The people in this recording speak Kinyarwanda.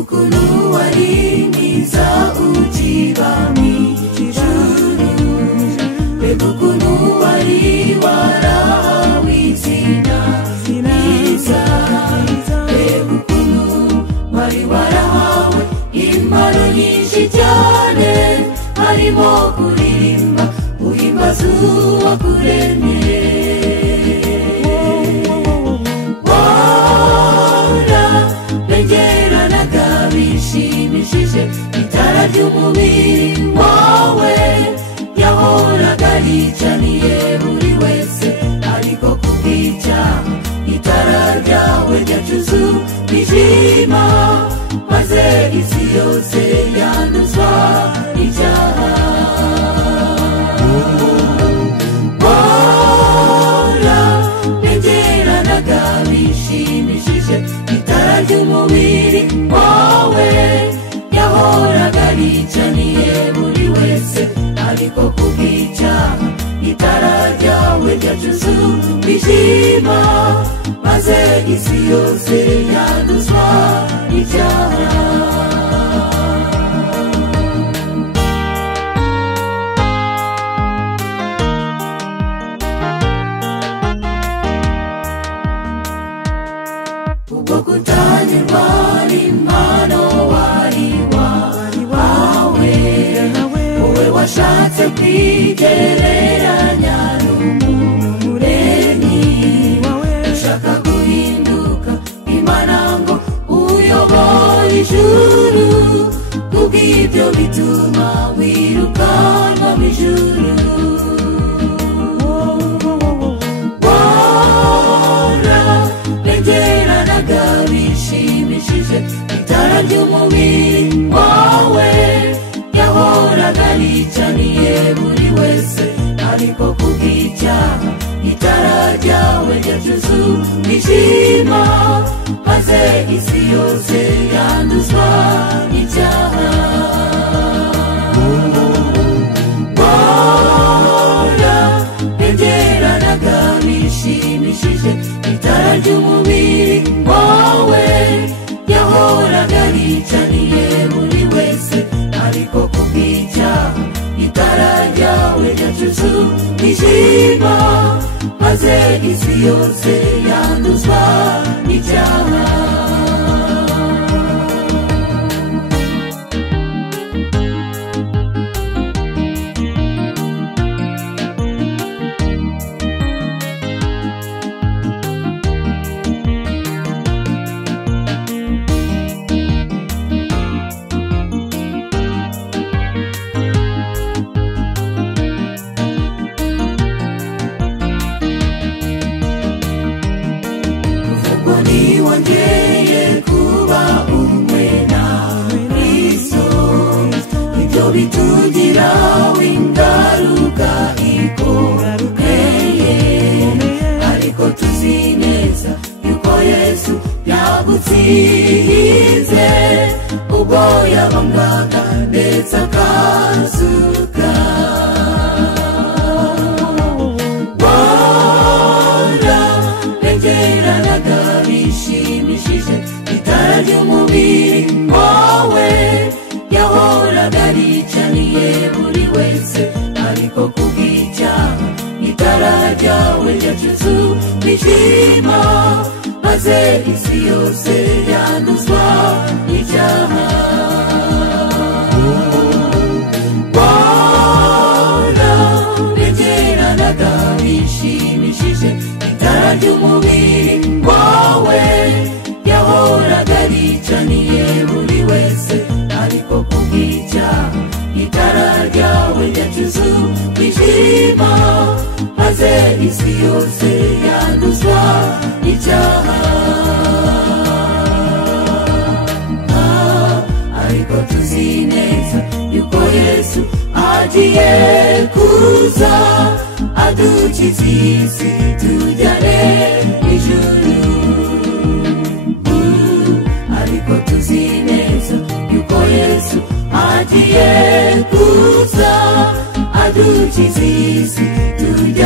ukunu wari mwiza ukiba mw'ijuru, ukunu wari warahawe izina ryiza, ukunu wari warahawe impano nyinshi cyane, harimo kuririmba uhimbaza uwakuremye. Warabengeranaga bishimishije, itara ry'umubiri wawe yahoraga ricaniye buri wese, ariko kubw'icyaha itara ryawe ryacuze umwijima, maze isi yose yanduzwa n'icyaha. Warabengeranaga bishimishije, itara ry'umubiri wawe yahoraga ricaniye buri wese, ariko kubw'icyaha itara ryawe ryacuze umwijima, maze isi yose yanduzwa n'icyaha. Ubwo kutanyurwa n'impano wari wawe, wowe washatse kwigereranya n'umuremyi, ushaka guhinduka imana ngo uyobore ijuru, kubw'ibyo bituma wirukanwa mw'ijuru. Warabengeranaga bishimishije, itara ry'umubiri wawe yahoraga ricaniye buri wese, ariko kubw'icyaha itara ryawe ryacuze umwijima, maze isi yose yanduzwa n'icyaha. Warabengeranaga bishimishije, itara ry'umubiri wawe yahoraga ricaniye buri wese, ariko kubw'icyaha itara ryawe ryacuze umwijima, maze isi yose yanduzwa n'icyaha. Wongeye kuba umwe na Kristo, ibyo bitugiraho ingaruka ikomeye, ariko tuzi neza yuko Yesu yagutsinze, ubwo yabambwaga ndetse akazuka. Warabengeranaga bishimishije, itara ry'umubiri wawe yahoraga ricaniye buri wese, ariko kubw'icyaha itara ryawe ryacuze umwijima, maze isi yose yanduzwa n'icyaha. Warabengeranaga bishimishije, itara ry'umubiri wawe yahoraga ricaniye buri wese, ariko kubw'icyaha itara ryawe ryacuze umwijima, maze isi yose yanduzwa n'icyaha. Ariko tuzi neza yuko Yesu agiye kuza, adukiza isi tujyane ijuru. Ariko tuzi neza yuko Yesu agiye kuza, adukiza isi tujyane